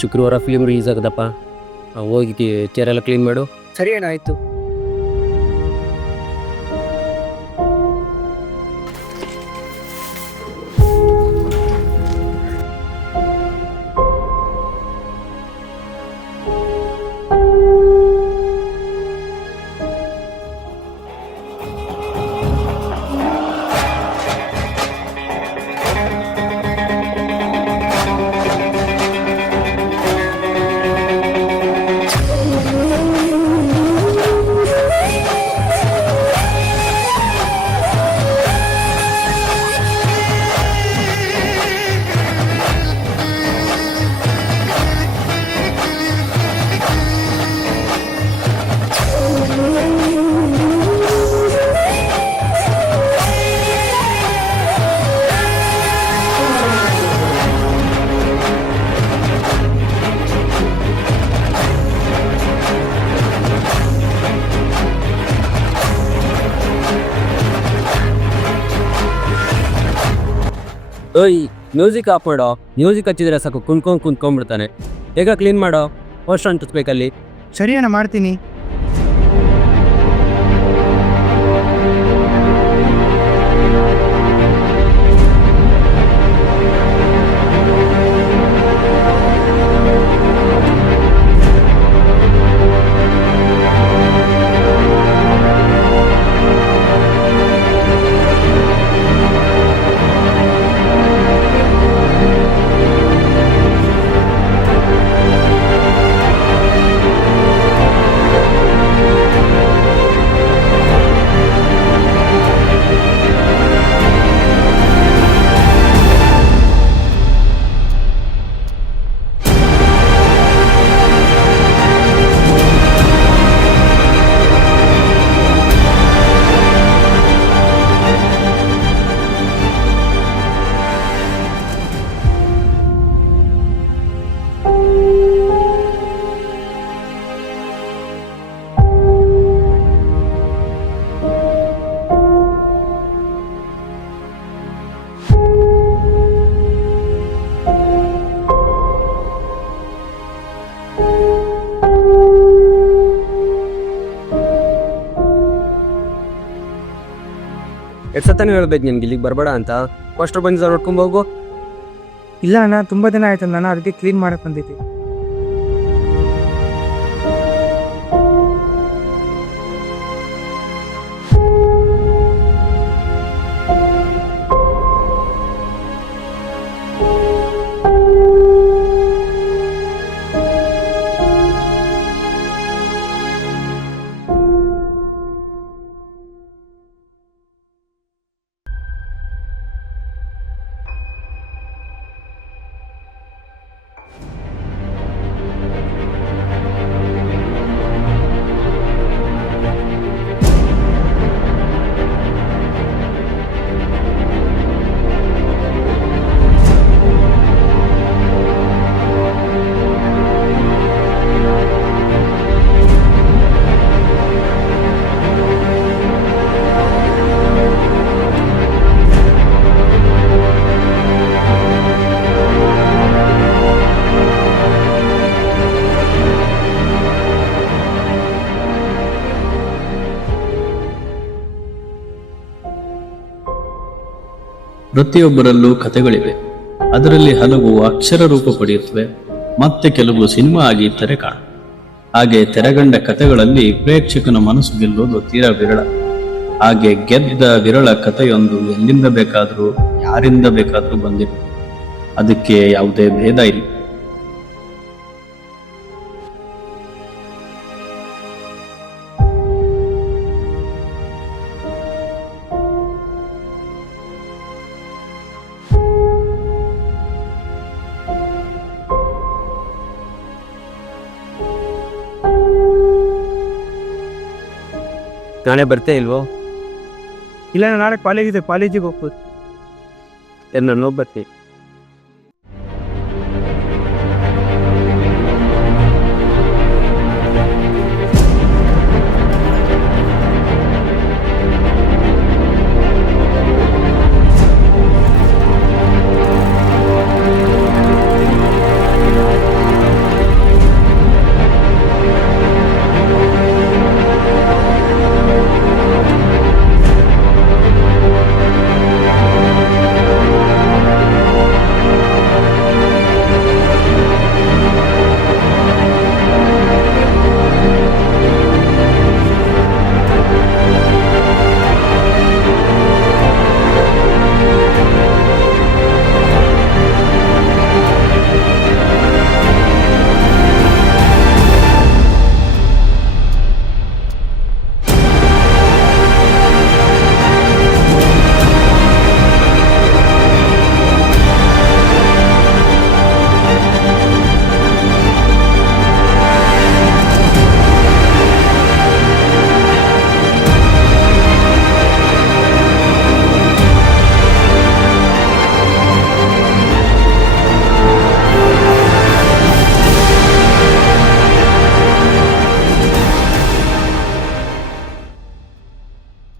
ಶುಕ್ರವಾರ film release ಆಗುದಪ್ಪ. ಹೋಗಿ chair ಎಲ್ಲ ಕ್ಲೀನ್ ಮಾಡು. ಸರಿ ಅಣ್ಣ, ಆಯ್ತು. ಓಯ್, ಮ್ಯೂಸಿಕ್ ಆಫ್ ಮಾಡೋ. ಮ್ಯೂಸಿಕ್ ಹಚ್ಚಿದ್ರೆ ಸಾಕು ಕುಂತ್ಕೊಂಡ್ಬಿಡ್ತಾನೆ. ಬೇಗ ಕ್ಲೀನ್ ಮಾಡೋ. ಪೋಸ್ಟರ್ ಅಂಟಿಸ್ಬೇಕಲ್ಲಿ. ಸರಿ ಅಣ್ಣ, ಮಾಡ್ತೀನಿ. ಎಡ್ಸತ್ತಾನೆ ಹೇಳ್ಬೇಕು ನಿನ್ಗೆ ಇಲ್ಲಿಗೆ ಬರಬೇಡ ಅಂತ. ಪೋಸ್ಟರ್ ಬಂದಿದ್ದ ನೋಡ್ಕೊಂಬೋಗು. ಇಲ್ಲ ಅಣ್ಣ, ತುಂಬಾ ದಿನ ಆಯ್ತು, ನಾನು ಅದಕ್ಕೆ ಕ್ಲೀನ್ ಮಾಡಕ್ ಬಂದಿದ್ದೆ. ಪ್ರತಿಯೊಬ್ಬರಲ್ಲೂ ಕಥೆಗಳಿವೆ. ಅದರಲ್ಲಿ ಹಲವು ಅಕ್ಷರ ರೂಪ ಪಡೆಯುತ್ತವೆ, ಮತ್ತೆ ಕೆಲವು ಸಿನಿಮಾ ಆಗಿ ತೆರೆ ಕಾಣ. ಹಾಗೆ ತೆರೆಗಂಡ ಕಥೆಗಳಲ್ಲಿ ಪ್ರೇಕ್ಷಕನ ಮನಸ್ಸು ಗೆಲ್ಲೋದು ತೀರಾ ವಿರಳ. ಹಾಗೆ ಗೆದ್ದ ವಿರಳ ಕಥೆಯೊಂದು ಎಲ್ಲಿಂದ ಬೇಕಾದರೂ ಯಾರಿಂದ ಬೇಕಾದರೂ ಬಂದಿದೆ. ಅದಕ್ಕೆ ಯಾವುದೇ ಭೇದ ಇಲ್ಲ. ನಾಳೆ ಬರ್ತೇ ಇಲ್ವೋ? ಇಲ್ಲ, ನಾಳೆ ಕಾಲೇಜಿಗೆ ಹೋಗ್ಬೋದು. ನಾನು ಬರ್ತೀನಿ.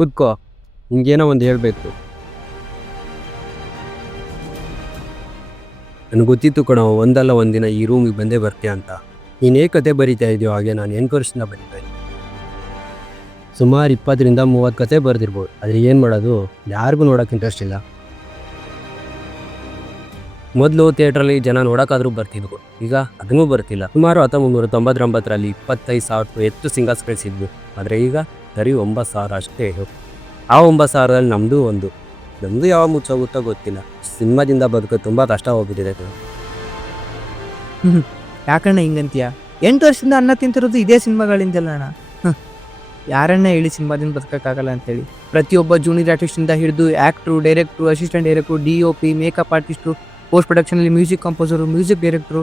ಕೂತ್ಕೋ, ನಿಂಗೇನೋ ಒಂದು ಹೇಳಬೇಕು. ನನಗೆ ಗೊತ್ತಿತ್ತು ಕಣೋ, ಒಂದಲ್ಲ ಒಂದಿನ ಈ ರೂಮಿಗೆ ಬಂದೇ ಬರ್ತೀಯ ಅಂತ. ನೀನೇ ಕತೆ ಬರೀತಾ ಇದೆಯೋ ಹಾಗೆ ನಾನು 8 ವರ್ಷದಿಂದ ಬರೀತಾ ಇದ್ದೀನಿ. ಸುಮಾರು 20ರಿಂದ 30 ಕತೆ ಬರೆದಿರ್ಬೋದು. ಆದರೆ ಏನು ಮಾಡೋದು, ಯಾರಿಗೂ ನೋಡೋಕೆ ಇಂಟ್ರೆಸ್ಟ್ ಇಲ್ಲ. ಮೊದಲು ಥಿಯೇಟ್ರಲ್ಲಿ ಜನ ನೋಡೋಕ್ಕಾದ್ರೂ ಬರ್ತಿದ್ವು, ಈಗ ಅದನ್ನೂ ಬರ್ತಿಲ್ಲ. ಸುಮಾರು 1999ರಲ್ಲಿ 25,000 ಹೆಚ್ಚು ಸಿಂಗರ್ಸ್ ಕಳಿಸಿದ್ವಿ. ಆದರೆ ಈಗ ಸರಿ 9,000 ಅಷ್ಟೇ. ಆ 9,000ರಲ್ಲಿ ನಮ್ಮದು ಯಾವ ಮುಚ್ಚೋಗುತ್ತೋ ಗೊತ್ತಿಲ್ಲ. ಸಿನಿಮಾದಿಂದ ಬದುಕೋದು ತುಂಬ ಕಷ್ಟ ಹೋಗ್ಬಿಟ್ಟಿದೆ. ಯಾಕಣ್ಣ ಹಿಂಗಂತೀಯ? 8 ವರ್ಷದಿಂದ ಅನ್ನ ತಿಂತಿರೋದು ಇದೇ ಸಿನಿಮಾಗಳಿಂದಲ್ಲ ಅಣ್ಣ. ಯಾರನ್ನ ಹೇಳಿ ಸಿನಿಮಾದಿಂದ ಬದುಕೋಕ್ಕಾಗಲ್ಲ ಅಂತೇಳಿ. ಪ್ರತಿಯೊಬ್ಬ ಜೂನಿಯರ್ ಆರ್ಟಿಸ್ಟಿಂದ ಹಿಡಿದು actor, director, assistant director, DOP, makeup artist, post ಪ್ರೊಡಕ್ಷನಲ್ಲಿ ಮ್ಯೂಸಿಕ್ ಕಂಪೋಸರು, ಮ್ಯೂಸಿಕ್ ಡೈರೆಕ್ಟ್ರು,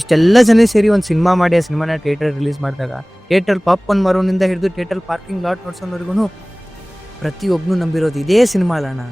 ಇಷ್ಟೆಲ್ಲ ಜನ ಸೇರಿ ಒಂದು ಸಿನಿಮಾ ಮಾಡಿ ಆ ಸಿನಿಮಾನ ಥಿಯೇಟರ್ ರಿಲೀಸ್ ಮಾಡಿದಾಗ ಥಿಯೇಟರ್ ಪಾಪ್ಕಾರ್ನ್ ಮಾರೋನಿಂದ ಹಿಡಿದು ಥಿಯೇಟರ್ ಪಾರ್ಕಿಂಗ್ ಲಾಟ್ ನೋಡ್ಸೋವರೆಗೂ ಪ್ರತಿಯೊಬ್ಬನು ನಂಬಿರೋದು ಇದೇ ಸಿನಿಮಾ ಅಲ್ಲಣ್ಣ.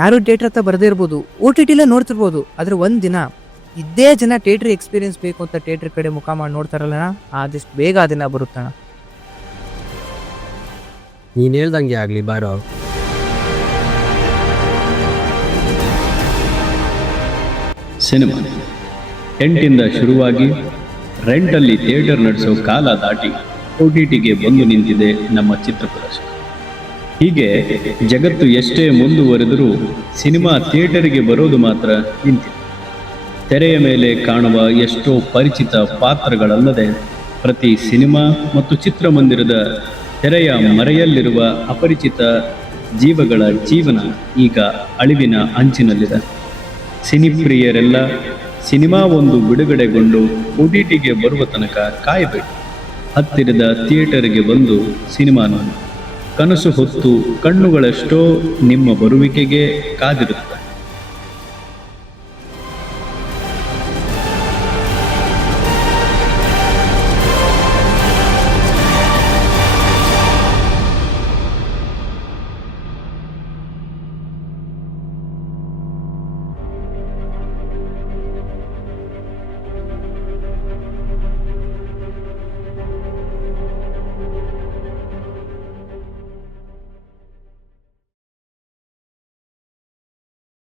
ಯಾರು ಥಿಯೇಟರ್ ಹತ್ರ ಬರದೇ ಇರ್ಬೋದು, OTTಲೇ ನೋಡ್ತಿರ್ಬೋದು, ಆದರೆ ಒಂದು ದಿನ ಇದೇ ಜನ ಥಿಯೇಟರ್ ಎಕ್ಸ್ಪೀರಿಯನ್ಸ್ ಬೇಕು ಅಂತ ಥಿಯೇಟರ್ ಕಡೆ ಮುಖ ಮಾಡಿ ನೋಡ್ತಾರಲ್ಲಣ್ಣ, ಆದಷ್ಟು ಬೇಗ ಆ ದಿನ ಬರುತ್ತಣ್ಣ. ನೀನು ಹೇಳ್ದಂಗೆ ಆಗಲಿ ಬಾರೋ. ಸಿನಿಮಾ 8ರಿಂದ ಶುರುವಾಗಿ ರೆಂಟಲ್ಲಿ ಥಿಯೇಟರ್ ನಡೆಸೋ ಕಾಲ ದಾಟಿ OTTಗೆ ಬಂದು ನಿಂತಿದೆ ನಮ್ಮ ಚಿತ್ರ ಪ್ರದರ್ಶನ. ಹೀಗೆ ಜಗತ್ತು ಎಷ್ಟೇ ಮುಂದುವರೆದರೂ ಸಿನಿಮಾ ಥಿಯೇಟರಿಗೆ ಬರೋದು ಮಾತ್ರ ನಿಂತಿದೆ. ತೆರೆಯ ಮೇಲೆ ಕಾಣುವ ಎಷ್ಟೋ ಪರಿಚಿತ ಪಾತ್ರಗಳಲ್ಲದೆ ಪ್ರತಿ ಸಿನಿಮಾ ಮತ್ತು ಚಿತ್ರಮಂದಿರದ ತೆರೆಯ ಮರೆಯಲ್ಲಿರುವ ಅಪರಿಚಿತ ಜೀವಗಳ ಜೀವನ ಈಗ ಅಳಿವಿನ ಅಂಚಿನಲ್ಲಿದೆ. ಸಿನಿಪ್ರಿಯರೆಲ್ಲ ಸಿನಿಮಾ ಒಂದು ಬಿಡುಗಡೆಗೊಂಡು OTTಗೆ ಬರುವ ತನಕ ಕಾಯಬೇಕು. ಹತ್ತಿರದ ಥಿಯೇಟರ್ಗೆ ಬಂದು ಸಿನಿಮಾ ನೋಡಿ. ಕನಸು ಹೊತ್ತು ಕಣ್ಣುಗಳಷ್ಟೋ ನಿಮ್ಮ ಬರುವಿಕೆಗೆ ಕಾದಿರುತ್ತೆ.